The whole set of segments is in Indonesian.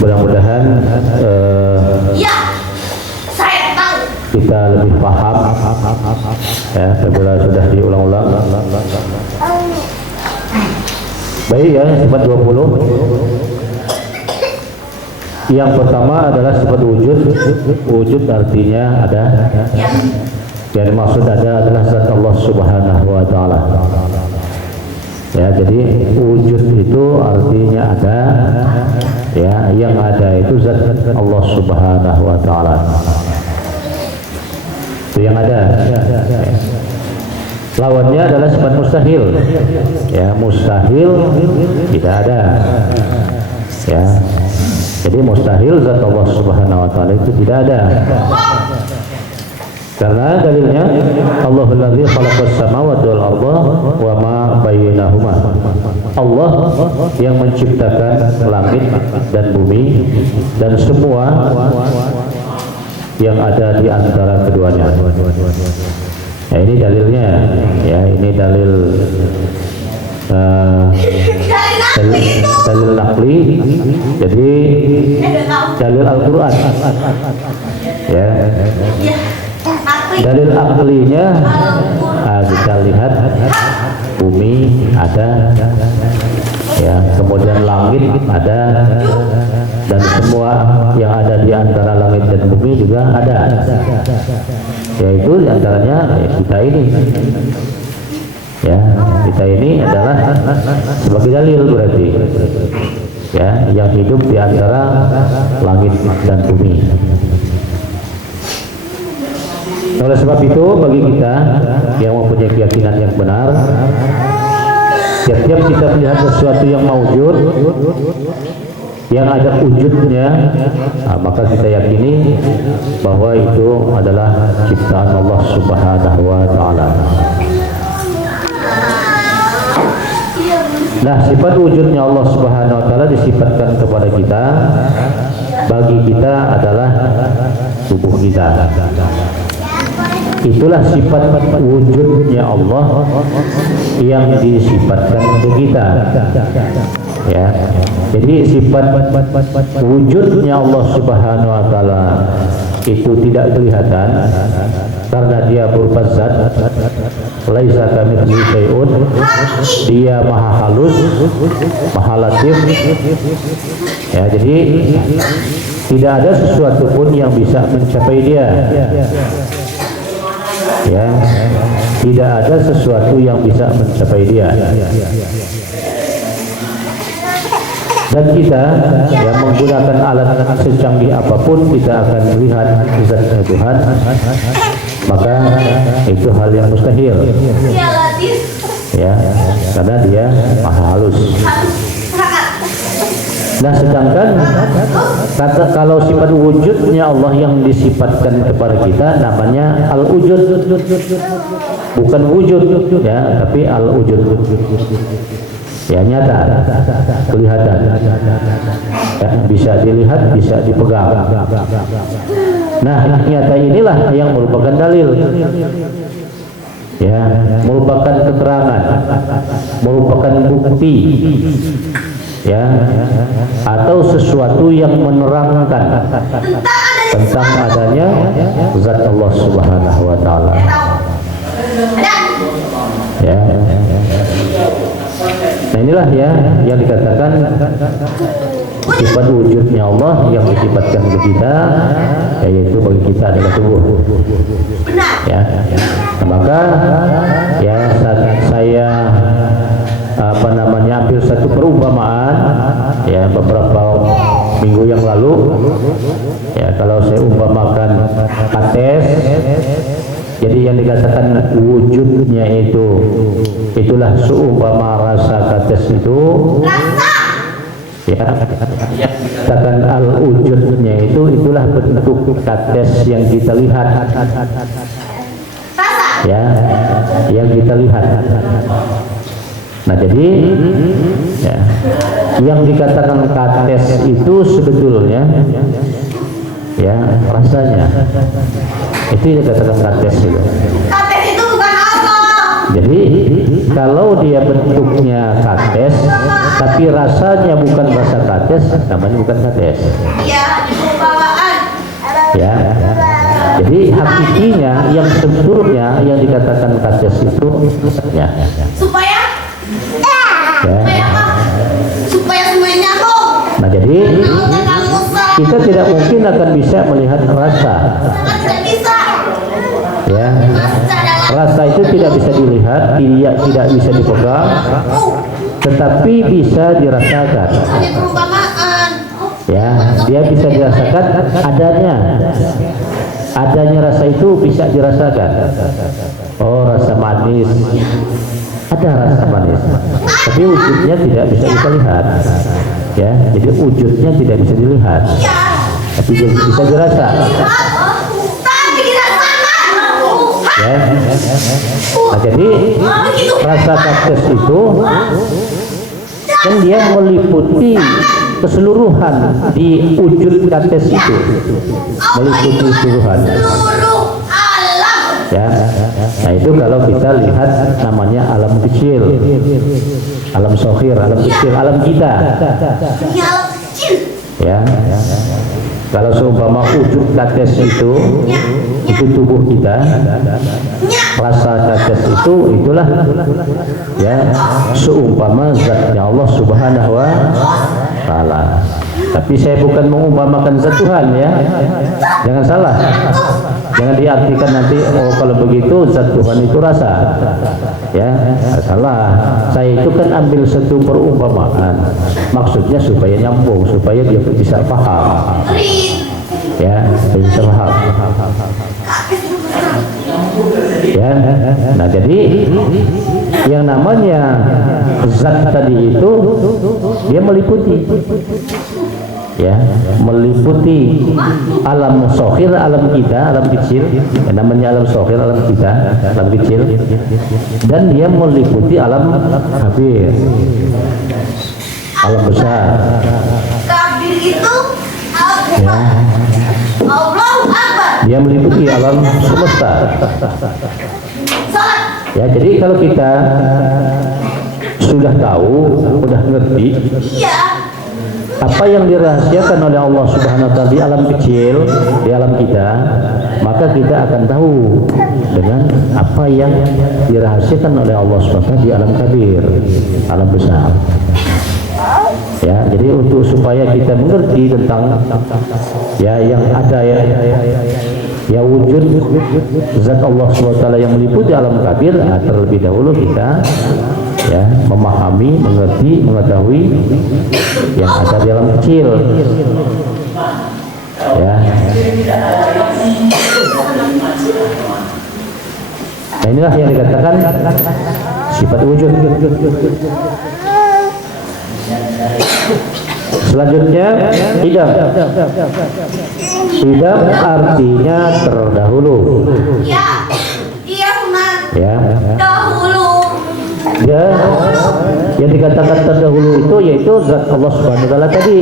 Mudah-mudahan kita lebih paham ya, apabila sudah diulang-ulang. Baik ya, sifat 20. Yang pertama adalah sifat wujud. Wujud artinya ada. Yang maksud ada adalah zat Allah Subhanahu wa taala. Ya, jadi wujud itu artinya ada. Ya, yang ada itu zat Allah Subhanahu wa taala. Itu yang ada. Lawannya adalah sifat mustahil. Ya, mustahil tidak ada. Ya. Jadi mustahil zat Allah Subhanahu wa taala itu tidak ada. Karena dalilnya Allahul ladzi khalaqas samawati wal arda wa ma bainahuma. Allah yang menciptakan langit dan bumi dan semua yang ada di antara keduanya. Ya, ini dalilnya. Ya, ini dalil dalil nakli. Jadi dalil Al-Qur'an. Ya. Dalil aklinya kita lihat bumi ada, ya, kemudian langit ada, dan semua yang ada di antara langit dan bumi juga ada, yaitu diantaranya kita ini. Ya, kita ini adalah sebagai dalil berarti, ya, yang hidup di antara langit dan bumi. Oleh sebab itu, bagi kita yang mempunyai keyakinan yang benar, setiap kita melihat sesuatu yang maujud, yang ada wujudnya, maka kita yakini bahwa itu adalah ciptaan Allah Subhanahu wa taala. Nah, sifat wujudnya Allah Subhanahu wa taala disifatkan kepada kita, bagi kita adalah tubuh kita. Itulah sifat wujudnya Allah yang disifatkan ke kita. Ya, jadi sifat wujudnya Allah Subhanahu wa taala itu tidak kelihatan karena dia berupa zat. Laisa kamitslihi syai'un. Dia maha halus, maha latif. Ya, jadi tidak ada sesuatu pun yang bisa mencapai dia. Ya, tidak ada sesuatu yang bisa mencapai dia. Dan kita yang menggunakan alat secanggih apapun, kita akan melihat zatnya Tuhan, maka itu hal yang mustahil. Ya, karena dia maha halus. Nah, sedangkan kalau sifat wujudnya Allah yang disifatkan kepada kita namanya al-wujud, bukan wujud, ya, tapi al-wujud. Ya, nyata, kelihatan, ya, bisa dilihat, bisa dipegang. Nah, nyata inilah yang merupakan dalil, ya, merupakan keterangan, merupakan bukti, ya, atau sesuatu yang menerangkan tentang adanya zat Allah Subhanahu wa taala. Ya. Nah, inilah ya yang dikatakan sifat wujudnya Allah yang disifatkan ke kita, yaitu bagi kita adalah tubuh. Ya. Nah, maka ya saya ambil satu perumpamaan, ya, beberapa minggu yang lalu, ya, kalau saya umpamakan kates, jadi yang dikatakan wujudnya itulah seumpama rasa kates itu, ya, katakan al wujudnya itulah bentuk kates yang kita lihat, ya, yang kita lihat. Nah, jadi ya yang dikatakan kates itu sebetulnya ya rasanya itu yang dikatakan kates itu. Kates itu bukan apa? Jadi kalau dia bentuknya kates tapi rasanya bukan rasa kates, namanya bukan kates. Iya, bawaan. Ya. Jadi hakikinya yang sebetulnya yang dikatakan kates itu ya. Supaya Ya. supaya semuanya nyambung. Nah jadi kita tidak mungkin akan bisa melihat rasa. Tidak bisa. Ya. Rasa itu tidak bisa dilihat, tidak bisa dipegang, tetapi bisa dirasakan. Hanya perumpamaan. Ya, dia bisa dirasakan adanya rasa itu bisa dirasakan. Oh, rasa manis, ada rasa manis, tapi wujudnya tidak bisa kita lihat. Ya, jadi wujudnya tidak bisa dilihat, tapi bisa dirasa. Tapi dirasakan. Ya. Nah, jadi rasa kates itu kan dia meliputi keseluruhan di wujud kates itu, meliputi keseluruhan. Seluruh alam. Ya, nah itu kalau kita lihat namanya alam kecil, alam sohir, alam kecil, alam kita. Ini alam kecil. Ya, kalau seumpama wujud kates itu tubuh kita, rasa kates itulah ya seumpama zatnya Allah Subhanahu wa Ta'ala. Tapi saya bukan mengumpamakan zat Tuhan ya, jangan salah, jangan diartikan nanti oh kalau begitu zat Tuhan itu rasa ya, salah. Saya itu kan ambil satu perumpamaan, maksudnya supaya nyambung, supaya dia bisa paham ya, bisa paham ya. Nah jadi yang namanya zat tadi itu dia meliputi ya, meliputi alam sohir, alam kita, alam kecil, yang namanya alam sohir, alam kita, alam kecil, dan dia meliputi alam kabir, alam besar. Kabir itu Ya. Allahu Akbar. Dia meliputi alam semesta. Salat. Ya, jadi kalau kita sudah tahu, sudah ngerti Iya. apa yang dirahasiakan oleh Allah Subhanahu wa Ta'ala di alam kecil, di alam kita, maka kita akan tahu dengan apa yang dirahasiakan oleh Allah Subhanahu wa Ta'ala di alam kabir, alam besar. Ya, jadi untuk supaya kita mengerti tentang ya yang ada ya wujud zat Allah SWT yang meliputi alam kabir, terlebih dahulu kita ya memahami, mengerti, mengetahui yang ada di alam kecil ya. Nah inilah yang dikatakan sifat wujud. Selanjutnya idam. Idam artinya terdahulu. Iya. Iya, Umat. Ya. Dahulu. Ya. Yang dikatakan terdahulu itu yaitu zat Allah Subhanahu wa Ta'ala tadi.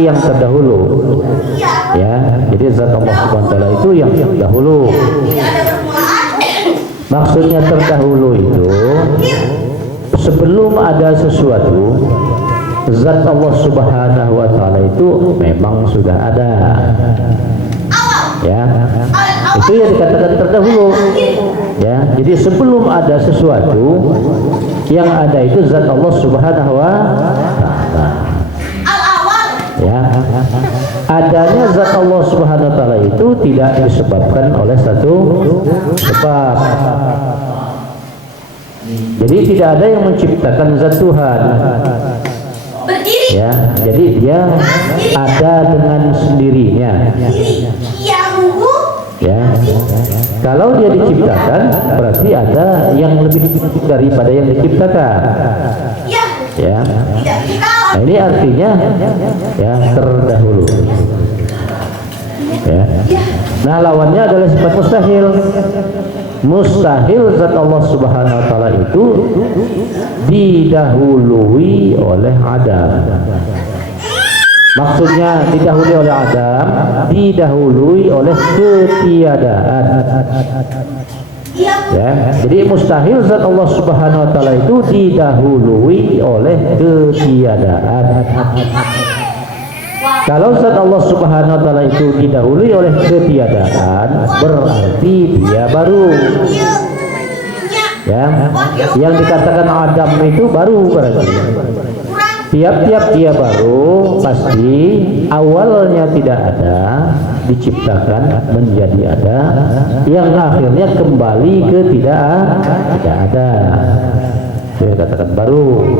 Yang terdahulu. Ya. Jadi zat Allah Subhanahu wa Ta'ala itu yang terdahulu. Tidak ada permulaan. Maksudnya terdahulu itu sebelum ada sesuatu, zat Allah Subhanahu wa Ta'ala itu memang sudah ada. Ya, itu yang dikatakan terdahulu. Ya, jadi sebelum ada sesuatu, yang ada itu zat Allah Subhanahu wa Ta'ala. Ya, adanya zat Allah Subhanahu wa Ta'ala itu tidak disebabkan oleh satu sebab. Jadi tidak ada yang menciptakan zat Tuhan. Ya, jadi dia ada dengan sendirinya. Ya, kalau dia diciptakan berarti ada yang lebih daripada yang diciptakan. Ya, nah ini artinya ya terdahulu. Ya, nah lawannya adalah sifat mustahil. mustahil zat Allah Subhanahu wa taala itu didahului oleh Adam. Maksudnya didahului oleh Adam, didahului oleh ketiadaan. Ya, jadi mustahil zat Allah Subhanahu wa taala itu didahului oleh ketiadaan. Kalau zat Allah Subhanahu wa taala itu didahului oleh ketiadaan, berarti dia baru. Ya, yang dikatakan Adam itu baru berarti. Tiap-tiap dia baru, pasti awalnya tidak ada, diciptakan menjadi ada, yang akhirnya kembali ke tidak ada. Dia katakan baru.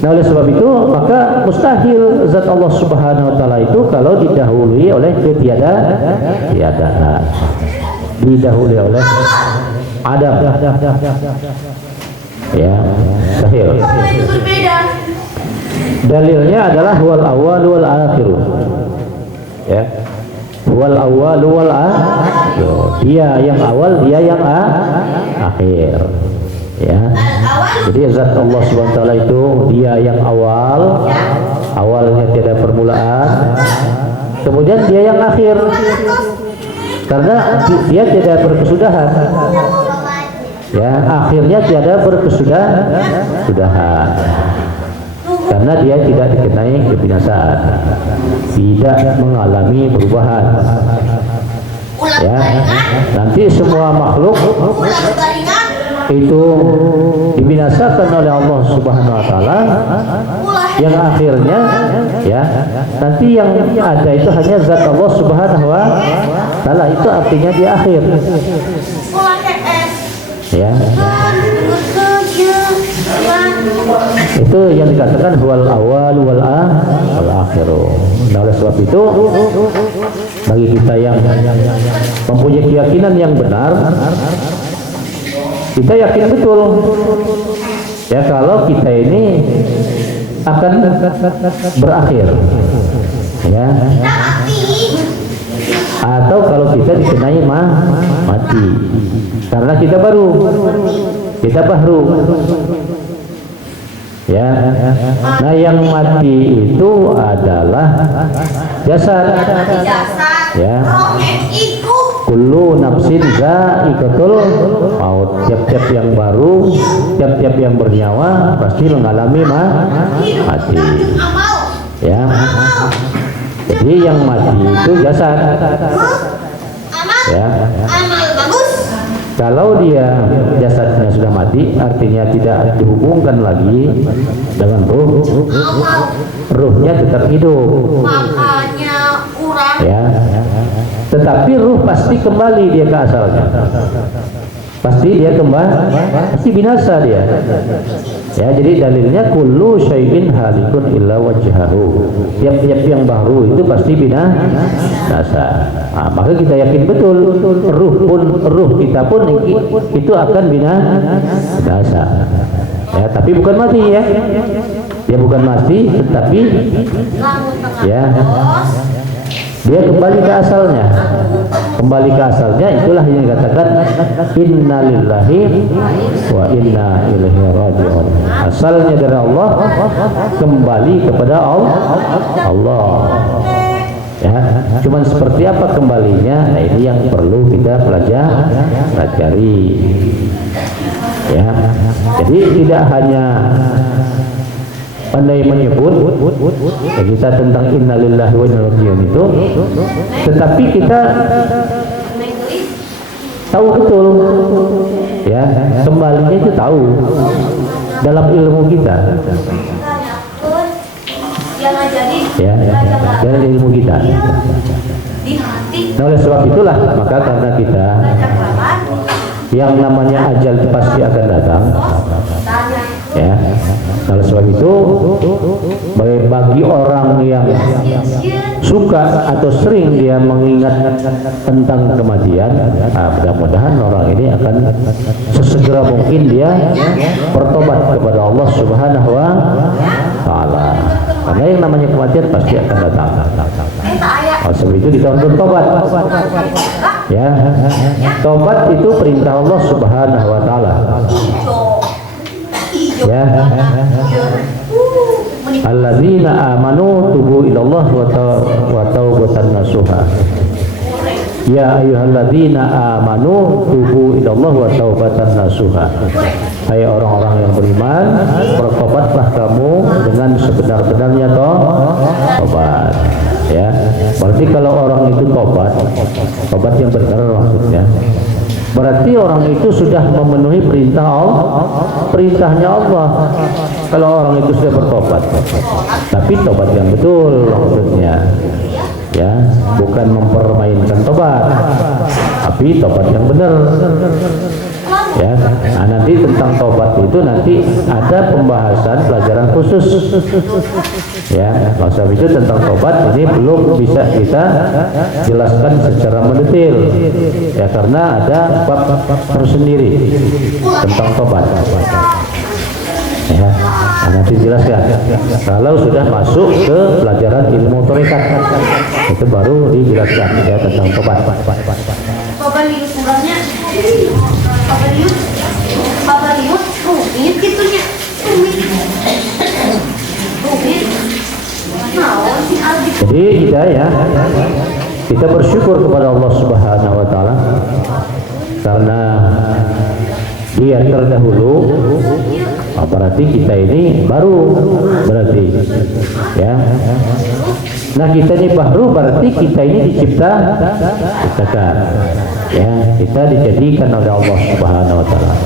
Nah, oleh sebab itu maka mustahil zat Allah Subhanahu wa taala itu kalau didahului oleh ketiadaan. Didahului oleh Adam. Ya, mustahil. Dalilnya adalah wal awwal wal akhir. Ya. Wal awwal wal akhir. Dia yang awal, dia yang akhir. Ya. Jadi zat Allah Subhanahu wa taala itu dia yang awal, awalnya tiada permulaan. Kemudian dia yang akhir. Karena dia tidak berkesudahan. Ya, akhirnya tiada berkesudahan. Karena dia tidak dikenai kebinasaan, tidak mengalami perubahan. Ya, nanti semua makhluk itu dibinasakan oleh Allah Subhanahu wa taala, yang akhirnya ya nanti yang ada itu hanya zat Allah Subhanahu wa taala, itu artinya di akhir. Ya. Itu yang dikatakan wal awal wal akhir. Nah, oleh sebab itu bagi kita yang mempunyai keyakinan yang benar, kita yakin betul ya kalau kita ini akan berakhir, ya, atau kalau kita dikenai mati, karena kita baru. Ya, nah yang mati itu adalah jasad. Ya, kullu nafsin za'iqatul maut. Tiap-tiap yang baru, tiap-tiap yang bernyawa pasti mengalami mati. Ya, jadi yang mati itu jasad. Ya. Kalau dia jasadnya sudah mati, artinya tidak dihubungkan lagi dengan ruh, ruhnya tetap hidup. Makanya kurang. Ya, tetapi ruh pasti kembali dia ke asalnya. Pasti dia pasti binasa dia. Ya, jadi dalilnya kullu syai'in halikun illa wajhahu. Tiap-tiap yang baru itu pasti binasa. Nah, maka kita yakin betul ruh kita pun itu akan binasa. Ya, tapi bukan mati ya. Dia bukan mati, tetapi ya dia kembali ke asalnya. Kembali ke asalnya, itulah yang dikatakan inna lillahi wa inna ilaihi raji'un. Asalnya dari Allah, kembali kepada Allah. Ya, cuman seperti apa kembalinya? Nah, ini yang perlu kita pelajari. Ya, jadi tidak hanya pandai menyebut ya, kita tentang innalillahi wa inna ilaihi raji'un itu, tetapi kita tahu betul ya, kembalinya itu tahu dalam ilmu kita ya, dalam ilmu kita. Nah, oleh sebab itulah maka karena kita yang namanya ajal itu pasti akan datang ya. Oleh sebab itu bagi orang yang suka atau sering dia mengingat tentang kematian, mudah-mudahan orang ini akan sesegera mungkin dia bertobat kepada Allah Subhanahu wa taala, karena yang namanya kematian pasti akan datang. Oleh sebab itu kita harus bertobat. Ya, tobat itu perintah Allah Subhanahu wa taala. Ya. Alladzina amanu tubu ilallah wa taubatan nasuha. Ya ayyuhalladzina amanu tubu ilallah wa taubatan nasuha. Hai orang-orang yang beriman, bertobatlah kamu dengan sebenar-benarnya tobat. Ya, berarti kalau orang itu tobat yang benar maksudnya, berarti orang itu sudah memenuhi perintahnya Allah. Kalau orang itu sudah bertobat, tapi tobat yang betul maksudnya, ya, bukan mempermainkan tobat, tapi tobat yang benar. Ya, nah, nanti tentang tobat itu nanti ada pembahasan pelajaran khusus. Ya, masa itu tentang tobat ini belum bisa kita jelaskan secara mendetail. Ya, karena ada bab tersendiri tentang tobat. Ya, nah, nanti jelaskan. Kalau sudah masuk ke pelajaran ilmu tarekat, itu baru dijelaskan ya tentang tobat. Babalius uratnya, babalius rumit gitunya, rumit. Jadi kita bersyukur kepada Allah Subhanahu wa taala karena Dia terdahulu. Berarti kita ini baru berarti, ya. Nah, kita ini baru berarti kita ini diciptakan, ya, kita dijadikan oleh Allah Subhanahu wa taala.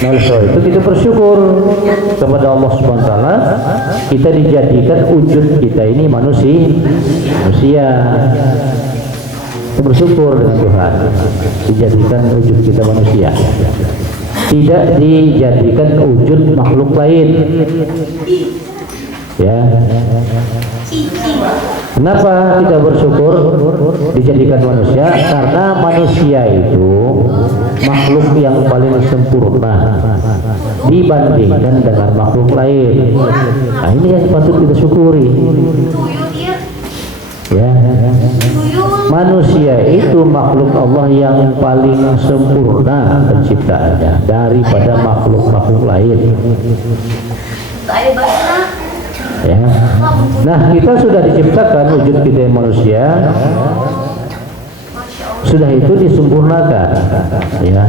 Nah, oleh sebab itu kita bersyukur kepada Allah Subhanahu wa taala, kita dijadikan wujud kita ini manusia. Kita bersyukur dengan Tuhan dijadikan wujud kita manusia, tidak dijadikan wujud makhluk lain. Ya. Kenapa kita bersyukur dijadikan manusia? Karena manusia itu makhluk yang paling sempurna dibandingkan dengan makhluk lain. Nah, ini yang patut kita syukuri. Ya, manusia itu makhluk Allah yang paling sempurna penciptaannya daripada makhluk-makhluk lain. Ya. Nah, kita sudah diciptakan wujud kita yang manusia, sudah itu disempurnakan, ya,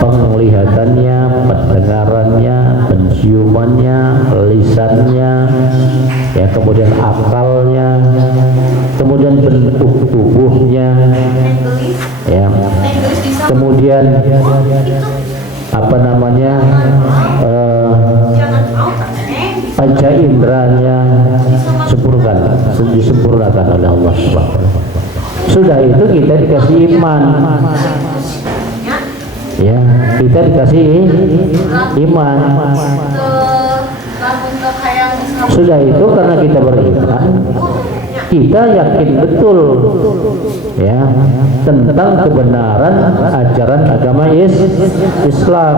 penglihatannya, pendengarannya, penciumannya, lisannya, ya, kemudian akalnya, kemudian bentuk tubuhnya, ya, kemudian apa namanya, panca inderanya disempurnakan oleh Allah Subhanahu. Sudah itu kita dikasih iman, ya, kita dikasih iman. Sudah itu karena kita beriman, kita yakin betul, ya, tentang kebenaran ajaran agama Islam.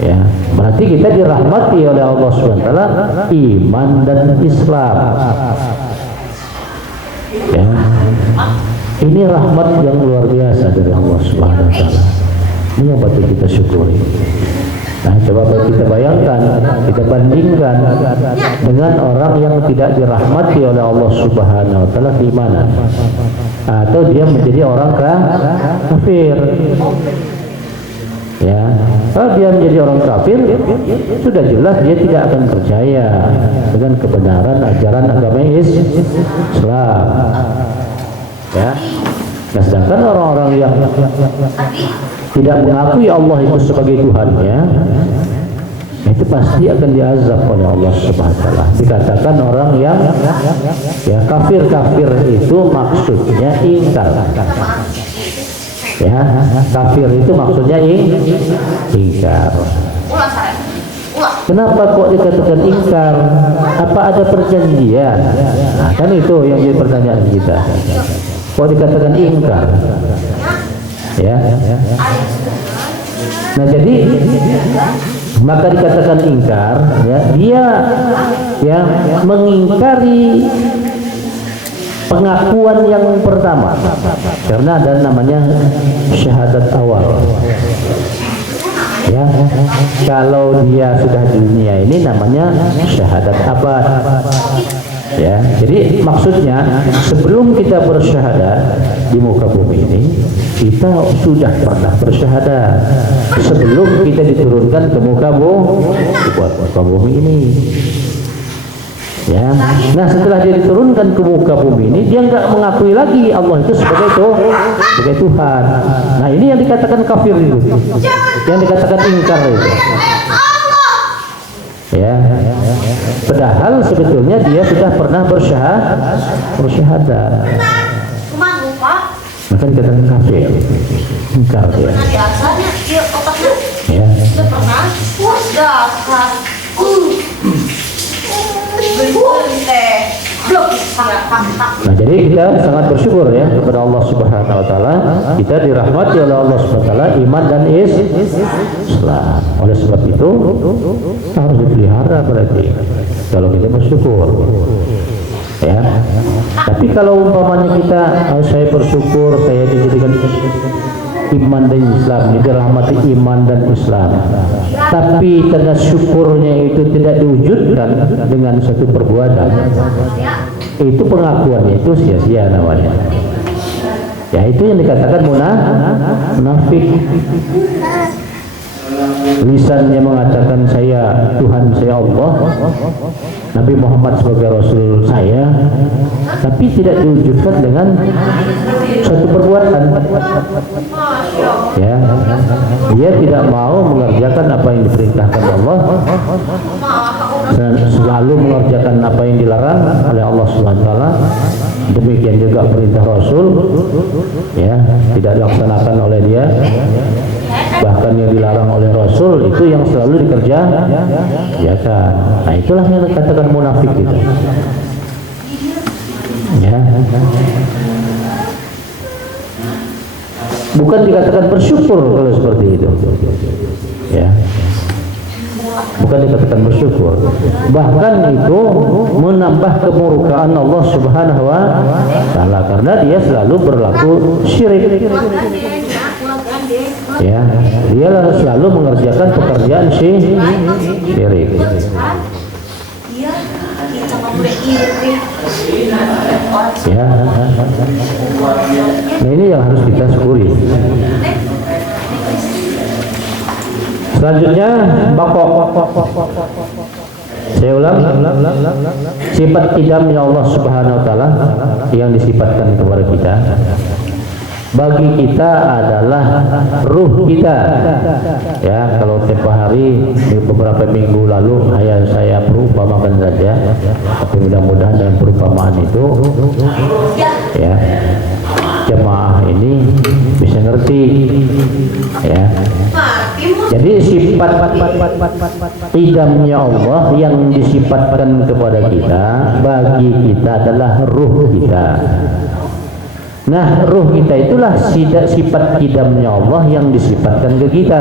Ya, berarti kita dirahmati oleh Allah SWT, iman dan Islam. Ya, ini rahmat yang luar biasa dari Allah SWT. Ini yang patut kita syukuri. Nah, coba kita bayangkan, kita bandingkan dengan orang yang tidak dirahmati oleh Allah Subhanahu wa taala di mana? Atau dia menjadi orang kafir. Ya, kalau dia menjadi orang kafir, sudah jelas dia tidak akan percaya dengan kebenaran ajaran agama Islam. Ya, nah, sedangkan orang-orang yang tidak mengakui Allah itu sebagai Tuhannya, itu pasti akan diazab oleh Allah Subhanahu wa taala. Dikatakan orang yang, ya, kafir itu maksudnya ingkar. Ya, kafir itu maksudnya ingkar. Kenapa kok dikatakan ingkar? Apa ada perjanjian? Nah, kan itu yang jadi pertanyaan kita. Kok dikatakan ingkar? Ya. Nah, jadi maka dikatakan ingkar, ya, dia, ya, mengingkari pengakuan yang pertama, karena ada namanya syahadat awal. Ya, kalau dia sudah di dunia ini namanya syahadat abad. Ya, jadi maksudnya sebelum kita bersyahadat di muka bumi ini, kita sudah pernah bersyahadat sebelum kita diturunkan ke muka bumi ini. Ya, nah setelah dia diturunkan ke muka bumi ini, dia nggak mengakui lagi Allah itu sebagai Tuhan. Nah ini yang dikatakan kafir itu, yang dikatakan ingkar itu. Ya, padahal sebetulnya dia sudah pernah bersyahadat. Maka dikatakan kafir, ingkar dia. Ya. Nah, jadi kita sangat bersyukur ya kepada Allah Subhanahu wa taala, kita dirahmati oleh Allah Subhanahu wa taala iman dan Islam. Oleh sebab itu harus dipelihara berarti kalau kita bersyukur. Ya. Tapi kalau umpamanya kita saya bersyukur, saya dijadikan iman dan Islam, dirahmati iman dan Islam, tapi tanda syukurnya itu tidak diwujudkan dengan satu perbuatan, itu pengakuannya itu sia-sia namanya. Ya, itu yang dikatakan munafik. Lisannya mengatakan saya Tuhan, saya Allah, Nabi Muhammad sebagai Rasul saya, tapi tidak diwujudkan dengan suatu perbuatan. Ya, dia tidak mau mengerjakan apa yang diperintahkan Allah, selalu mengerjakan apa yang dilarang oleh Allah Subhanahu wa taala. Demikian juga perintah Rasul, ya, tidak dilaksanakan oleh dia. Bahkan yang dilarang oleh Rasul itu yang selalu dikerjakan. Nah, itulah yang dikatakan munafik itu. Ya. Bukan dikatakan bersyukur kalau seperti itu. Ya. Bukan dikatakan bersyukur. Bahkan itu menambah kemurkaan Allah Subhanahu wa taala karena dia selalu berlaku syirik. Ya, dia selalu mengerjakan pekerjaan syirik. Ya, nah ini yang harus kita syukuri. Selanjutnya bako. Saya ulang, sifat idamnya Allah Subhanahu wa taala yang disifatkan kepada kita. Bagi kita adalah ruh kita. Ya, kalau tempoh hari beberapa minggu lalu saya perumpamakan saja, tapi mudah-mudahan dengan perumpamaan itu ya jemaah ini bisa ngerti. Ya. Jadi sifat idamnya Allah yang disifatkan kepada kita, bagi kita adalah ruh kita. Nah, ruh kita itulah sifat idamnya Allah yang disifatkan ke kita.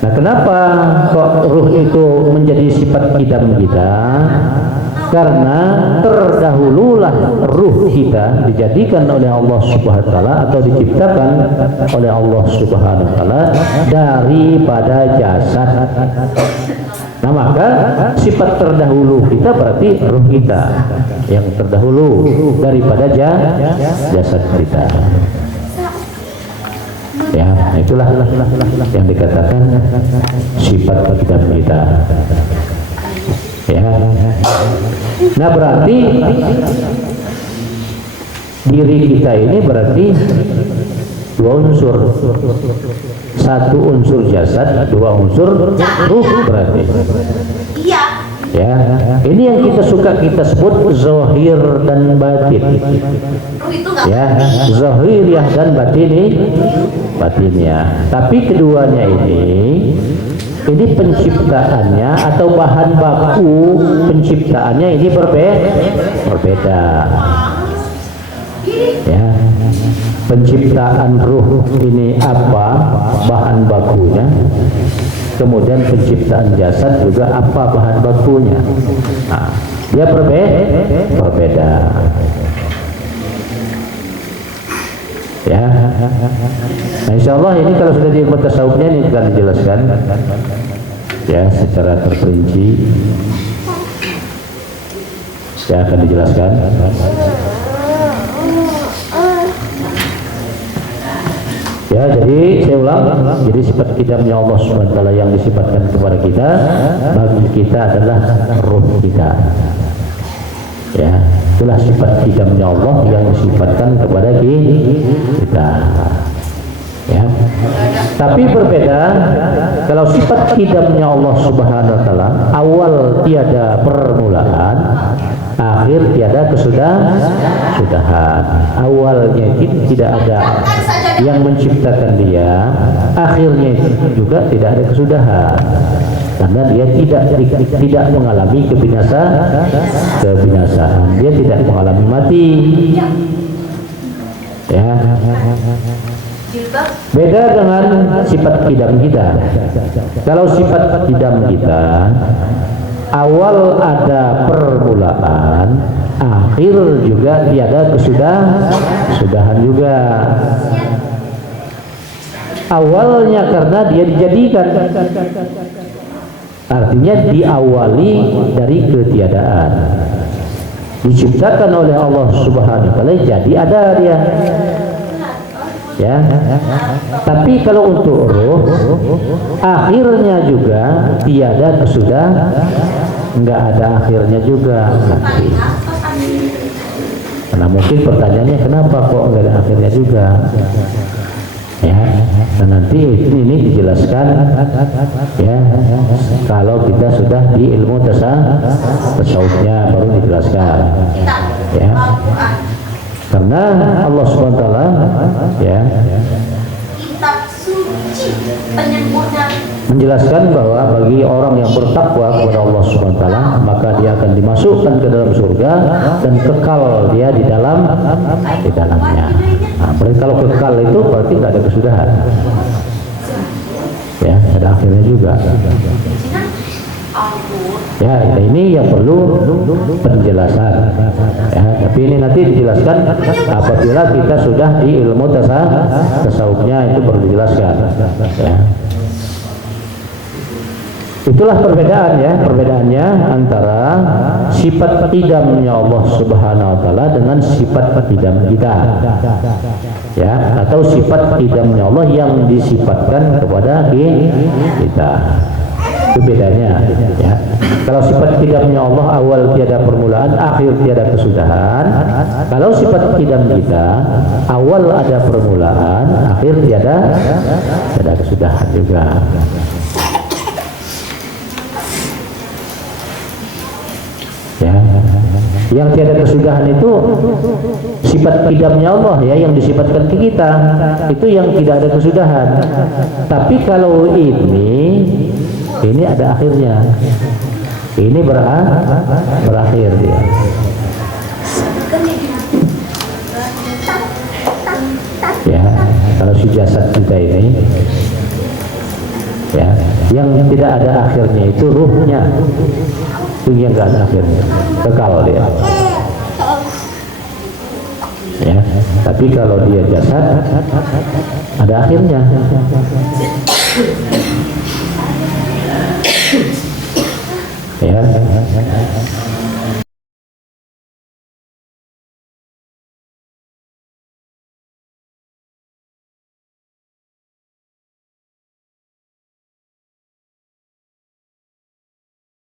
Nah, kenapa kok ruh itu menjadi sifat idam kita? Karena terdahululah ruh kita dijadikan oleh Allah Subhanahu wa taala atau diciptakan oleh Allah Subhanahu wa taala daripada jasad. Nah, maka sifat terdahulu kita berarti ruh kita yang terdahulu daripada jasad kita. Ya, itulah yang dikatakan sifat kita. Ya. Nah, berarti diri kita ini berarti dua unsur. Satu unsur jasad, dua unsur ruh berarti. Iya. Ya, ini yang kita sebut zahir dan batin. Ya, zahiriyah dan batinnya. Tapi keduanya ini penciptaannya atau bahan baku penciptaannya ini berbeda. Ya, penciptaan ruh ini apa bahan bakunya, kemudian penciptaan jasad juga apa bahan bakunya. Nah, dia berbeda. Nah, insya Allah ini kalau sudah di ilmu tasawufnya ini akan dijelaskan ya secara terperinci, ya akan dijelaskan. Ya, jadi saya ulang, jadi sifat kidamnya Allah Subhanahu wa taala yang disifatkan kepada kita, bagi kita adalah ruh kita. Ya, itulah sifat kidamnya Allah yang disifatkan kepada kita. Ya. Tapi berbeda kalau sifat kidamnya Allah Subhanahu wa taala awal tiada permulaan, akhir tiada kesudahan. Awalnya itu tidak ada yang menciptakan dia, akhirnya itu juga tidak ada kesudahan, karena dia tidak mengalami kebinasaan, dia tidak mengalami mati. Ya. Beda dengan sifat kidam kita. Kalau sifat kidam kita awal ada permulaan, akhir juga tiada kesudahan juga. Awalnya karena dia dijadikan, artinya diawali dari ketiadaan, diciptakan oleh Allah Subhanahu wa taala, jadi ada dia. Ya, tapi kalau untuk ruh, akhirnya juga tiada kesudahan, enggak ada akhirnya juga nanti. Karena mungkin pertanyaannya kenapa kok enggak ada akhirnya juga? Ya, dan nanti ini dijelaskan ya kalau kita sudah di ilmu tasawufnya baru dijelaskan. Ya. Karena Allah Subhanahu wa taala ya kitab suci penyempurna menjelaskan bahwa bagi orang yang bertakwa kepada Allah Subhanahu wa taala, maka dia akan dimasukkan ke dalam surga dan kekal dia di dalamnya. Nah, berarti kalau kekal itu berarti tidak ada kesudahan. Ya, ada akhirnya juga. Ya, ini yang perlu penjelasan. Ya, tapi ini nanti dijelaskan apabila kita sudah di ilmu tasawufnya, itu perlu dijelaskan. Ya. Itulah perbedaan ya, perbedaannya antara sifat qidamnya Allah Subhanahu wa taala dengan sifat qidam kita. Ya, atau sifat qidamnya Allah yang disifatkan kepada kita. Itu bedanya ya. Kalau sifat qidamnya Allah awal tiada permulaan, akhir tiada kesudahan. Kalau sifat qidam kita awal ada permulaan, akhir tiada kesudahan juga. Ya, yang tiada kesudahan itu sifat qidamnya Allah ya, yang disifatkan ke kita itu yang tidak ada kesudahan. Tapi kalau ini ada akhirnya, ini berakhir dia. Ya, kalau si jasad kita ini ya, yang tidak ada akhirnya itu ruhnya, itu yang tidak ada akhirnya, kekal dia. Ya, tapi kalau dia jasad ada akhirnya. Ya.